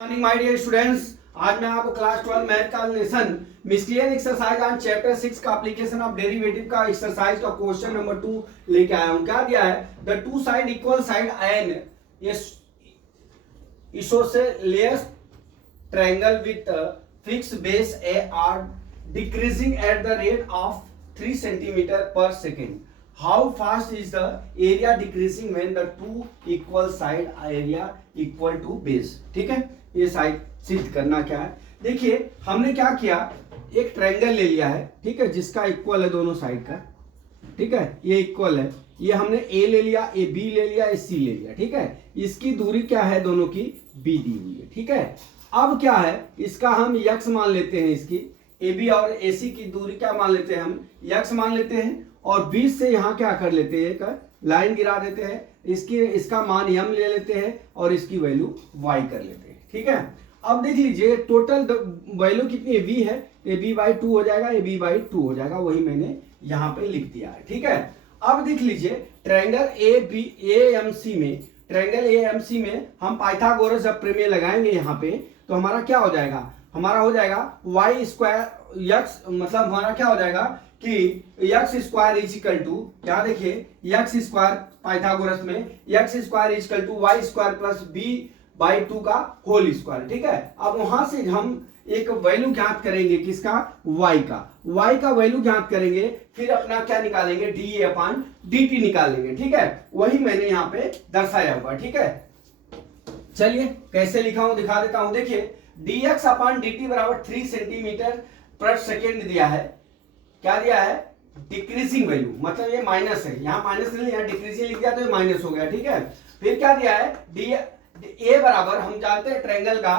Morning my dear students. आज मैं आपको क्लास 12 मैथ का lesson miscellaneous exercise on chapter 6 का एप्लीकेशन ऑफ डेरिवेटिव का एक्सरसाइज का क्वेश्चन नंबर 2 लेके आया हूं। क्या दिया है? The two side equal side an isosceles triangle with fixed base A are decreasing at the rate of 3 centimeter per second. How fast is the area decreasing when the two equal side area equal to base? ठीक है, ये side सिद्ध करना क्या है। देखिए हमने क्या किया, एक ट्रायंगल ले लिया है, ठीक है, जिसका इक्वल है दोनों साइड का, ठीक है, ये इक्वल है। ये हमने ए ले लिया, ए बी ले लिया, ए सी ले लिया, ठीक है। इसकी दूरी क्या है दोनों की? बी दी हुई है, ठीक है। अब क्या है, इसका हम यक्स मान लेते हैं, इसकी ए बी और ए सी की दूरी क्या मान लेते हैं? हम यक्स मान लेते हैं और बीच से यहाँ क्या कर लेते हैं, एक लाइन गिरा देते हैं, इसका मान यम ले लेते हैं और इसकी वैल्यू वाई कर लेते हैं, ठीक है। अब देख लीजिए टोटल वैल्यू कितनी है? बी है, ए बी बाई 2 हो जाएगा, ए बी बाई 2 हो जाएगा, वही मैंने यहाँ पे लिख दिया है, ठीक है। अब देख लीजिए triangle A B A M C में, ट्रायंगल ए एम सी में हम पाइथागोरस जब प्रमेय लगाएंगे यहाँ पे, तो हमारा क्या हो जाएगा? हमारा हो जाएगा वाई स्क्वायर यक्स, मतलब हमारा क्या हो जाएगा कि x square is equal to, क्या देखिए यक्स स्क्वायर पाइथागोरस में x square is equal to y square plus b by 2 का होल स्क्वायर, ठीक है। अब वहां से हम एक वैल्यू ज्ञात करेंगे, किसका? y का। y का वैल्यू ज्ञात करेंगे, फिर अपना क्या निकालेंगे? डी अपॉन डी टी निकालेंगे, ठीक है। वही मैंने यहाँ पे दर्शाया हुआ, ठीक है। चलिए कैसे लिखा हूं दिखा देता हूं। देखिए dx अपॉन dt बराबर 3 सेंटीमीटर पर सेकेंड दिया है। क्या दिया है? डिक्रीजिंग वैल्यू, मतलब ये माइनस है, यहाँ माइनस नहीं, यहाँ डिक्रीजिंग लिख दिया तो ये माइनस हो गया, ठीक है। फिर क्या दिया है? ए बराबर, हम जानते हैं ट्रायंगल का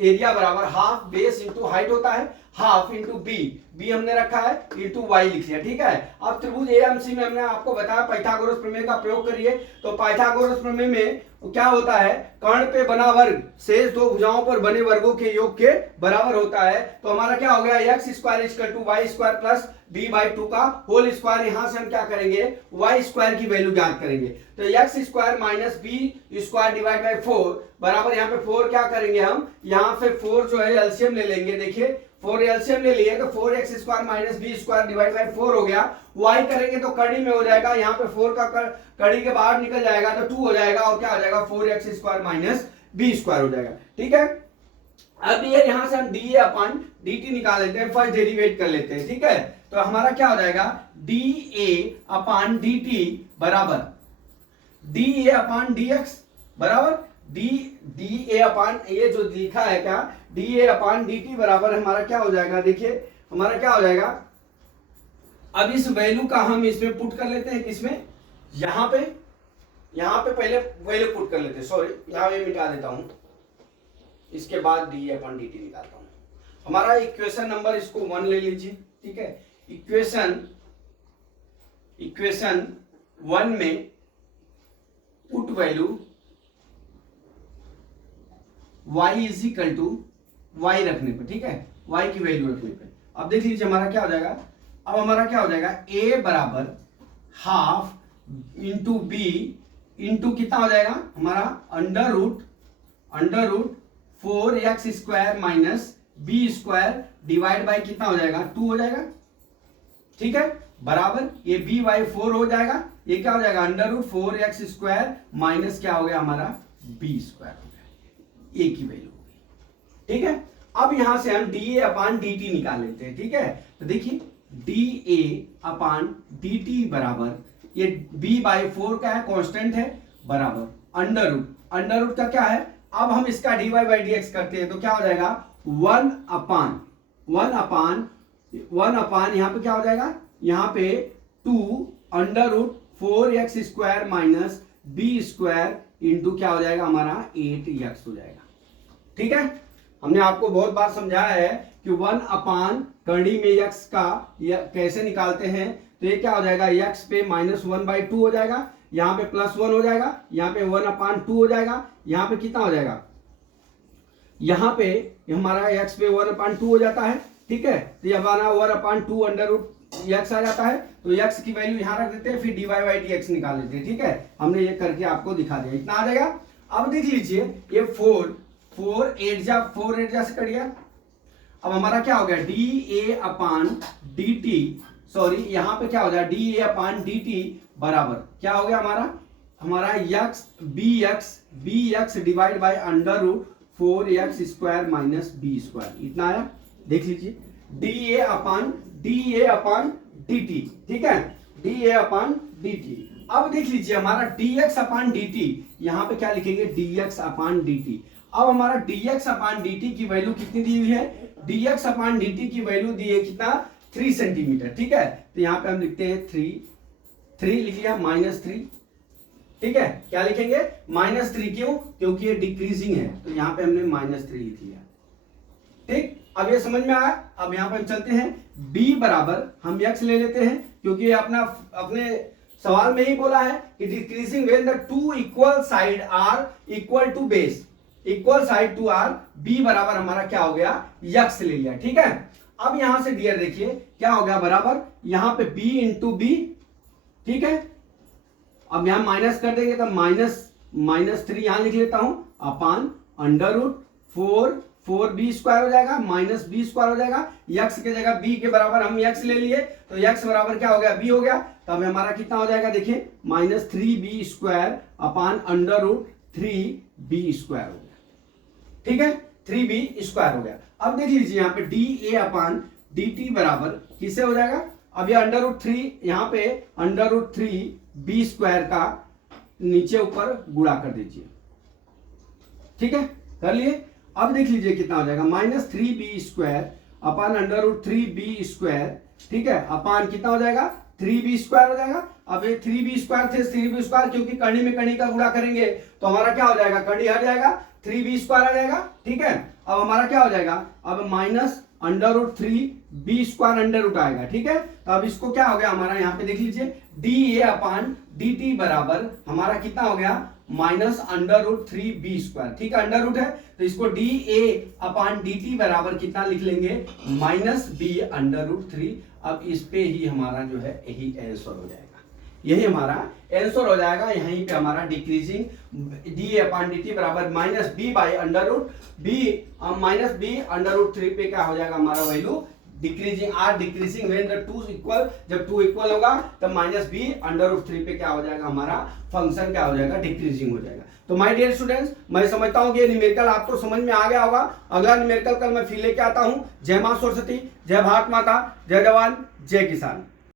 एरिया बराबर हाफ बेस इंटू हाइट होता है, हाफ इंटू बी, बी हमने रखा है इंटू वाई लिख लिया, ठीक है। अब त्रिभुज एएमसी में हमने आपको बताया पाइथागोरस प्रमेय का प्रयोग करिए। तो पाइथागोरस प्रमेय में क्या होता है? कर्ण पे बना वर्ग शेष दो भुजाओं पर बने वर्गों के योग के बराबर होता है। तो हमारा क्या हो गया? X square equal to y square plus b by 2 का होल स्क्वायर। यहां से हम क्या करेंगे? वाई स्क्वायर की वैल्यू ज्ञात करेंगे। तो x square minus b square divide by 4 बराबर, यहाँ पे 4 क्या करेंगे हम? यहाँ पे 4 जो है एलसीएम ले लेंगे। देखिए 4 एलसीएम ले लिए तो 4x square minus b square divide by 4 हो गया। y करेंगे तो कड़ी में हो जाएगा, यहाँ पे 4 का कड़ी के बाहर निकल जाएगा तो 2 हो जाएगा, और क्या हो जाएगा? 4x square minus b square हो जाएगा, ठीक है। अब ये यहां से हम डी अपॉन डी टी निकाल लेते हैं, फर्स्ट डेरिवेट कर लेते हैं, ठीक है। तो हमारा क्या हो जाएगा? D A upon D T बराबर D A upon D X बराबर डी ए अपॉन, ये जो लिखा है क्या, D A upon D T बराबर हमारा क्या हो जाएगा? देखिए हमारा क्या हो जाएगा? अब इस वैल्यू का हम इसमें पुट कर लेते हैं, किसमें? यहाँ पे पहले वैल्यू पुट कर लेते हैं, सॉरी यहाँ ये मिटा देता हूं, इसके बाद D A upon D T निकालता हूं। हमारा इक्वेशन नंबर इसको 1 ले लीजिए, ठीक है। इक्वेशन 1 में put value y is equal to y रखने पे, ठीक है, y की वैल्यू रखने पे। अब देख लीजिए हमारा क्या हो जाएगा? अब हमारा क्या हो जाएगा? a बराबर हाफ इंटू बी इंटू कितना हो जाएगा हमारा? Under root 4x square minus b square divide by कितना हो जाएगा? 2 हो जाएगा, ठीक है, बराबर ये b बाई 4 हो जाएगा। ये क्या हो जाएगा? Under root 4x square minus क्या हो गया हमारा? b स्क्वायर हो गया, a की वैल्यू हो गई, ठीक है। अब यहां से हम D a upon d T निकाल लेते हैं, ठीक है। तो देखिए D a upon d T बराबर, ये b बाई 4 का है, कांस्टेंट है, बराबर अंडर रूट का क्या है? अब हम इसका dy बाई डी एक्स करते हैं तो क्या हो जाएगा? 1 अपान यहाँ पे क्या हो जाएगा? यहाँ पे 2 under root 4x square minus b square into क्या हो जाएगा हमारा? 8x हो जाएगा, ठीक है। हमने आपको बहुत बार समझाया है कि 1 अपान कड़ी में x का कैसे निकालते हैं। तो ये क्या हो जाएगा? x पे -1 बाई 2 हो जाएगा, यहाँ पे +1 हो जाएगा, यहाँ पे 1 अपान 2 हो जाएगा, यहाँ पे कितना हो जाएगा? यहाँ पे हमारा x पे 1 अपान 2 हो जाता है, ठीक है। तो ये हमारा 1 अपान 2 अंडर रूट x आ जाता है। तो x की वैल्यू यहाँ रख देते हैं, फिर dy बाई डी एक्स निकाल लेते हैं, ठीक है। हमने ये करके आपको दिखा दिया, इतना आ जाएगा। अब देख लीजिए ये 4 4 8 जा से कट गया। अब हमारा क्या हो गया, d a upon d t, sorry यहाँ पे क्या हो जाए, d a upon d T बराबर क्या हो गया हमारा b x divide by under root 4x square minus b square, इतना आया। देख लीजिए d a upon d t, ठीक है, d a upon d t. अब देख लीजिए हमारा dx अपान डी टी, यहाँ पे क्या लिखेंगे, dx अपान डी टी। अब हमारा dx अपान डी टी की वैल्यू कितनी दी हुई है, dx अपान डी टी की वैल्यू दी है कितना, 3 सेंटीमीटर, ठीक है। तो यहाँ पे हम लिखते हैं 3 लिख लिया, -3, ठीक है। क्या लिखेंगे, -3, क्यों, क्योंकि ये डिक्रीजिंग है, तो यहाँ पे हमने -3 लिख लिया, ठीक। अब ये समझ में आया। अब यहाँ पे हम चलते हैं, b बराबर हम x ले लेते हैं, क्योंकि अपने सवाल में ही बोला है कि decreasing when the two equal side are equal to base, equal side two are, b बराबर हमारा क्या हो गया, x ले लिया, ठीक है। अब यहां से डियर देखिए क्या हो गया, बराबर यहाँ पे b इंटू बी, ठीक है। अब यहां माइनस कर देंगे तो -3 यहां लिख लेता हूं, अपान अंडर रूट 4b स्क्वायर हो जाएगा, माइनस बी स्क्वायर हो जाएगा, x के जगह b के बराबर हम x ले लिए, तो x बराबर क्या हो गया, b हो गया। तब हमारा कितना हो जाएगा, देखिए -3b square upon under root 3b square हो गया, ठीक है, 3b स्क्वायर हो गया। अब देख लीजिए यहाँ पे D a upon d T बराबर किससे हो जाएगा, अब ये अंडर रूट 3, यहाँ पे अंडर रूट 3b स्क्वायर का नीचे ऊपर गुणा कर दीजिए, ठीक है, कर लिए। अब देख लीजिए कितना हो जाएगा, -3b square upon under root 3b square, ठीक है, अपान कितना हो जाएगा, 3b स्क्वायर हो जाएगा। अब ये 3b स्क्वायर थे, 3b स्क्वायर, क्योंकि कर्णी में कर्णी का गुणा करेंगे तो हमारा क्या हो जाएगा, कर्णी हट जाएगा, 3b स्क्वायर आ जाएगा, ठीक है। अब हमारा क्या हो जाएगा, अब minus under root 3b square under root आएगा, ठीक है। तो अब इसको क्या हो गया हमारा, यहाँ पे देख लीजिए d a upon d T बराबर हमारा कितना हो गया, minus under root 3b square, ठीक है, अंडर रूट है, तो इसको D a upon d T बराबर कितना लिख लेंगे, -b अंडर रूट 3। अब इस पे ही हमारा जो है यही आंसर हो जाएगा, यही हमारा आंसर हो जाएगा। यहीं पे हमारा decreasing d upon d T बराबर -b by under root -b under root 3 पे क्या हो जाएगा हमारा value, decreasing are decreasing when the two equal, जब टू इक्वल होगा तब -b अंडर रूट 3 पे क्या हो जाएगा हमारा फंक्शन, क्या हो जाएगा, डिक्रीजिंग हो जाएगा। तो माय डियर स्टूडेंट्स, मैं समझता हूं कि ये न्यूमेरिकल आपको समझ में आ गया होगा। अगला न्यूमेरिकल कल मैं फिर लेके आता हूं। जय मां सरस्वती, जय भारत माता, जय जवान, जय किसान।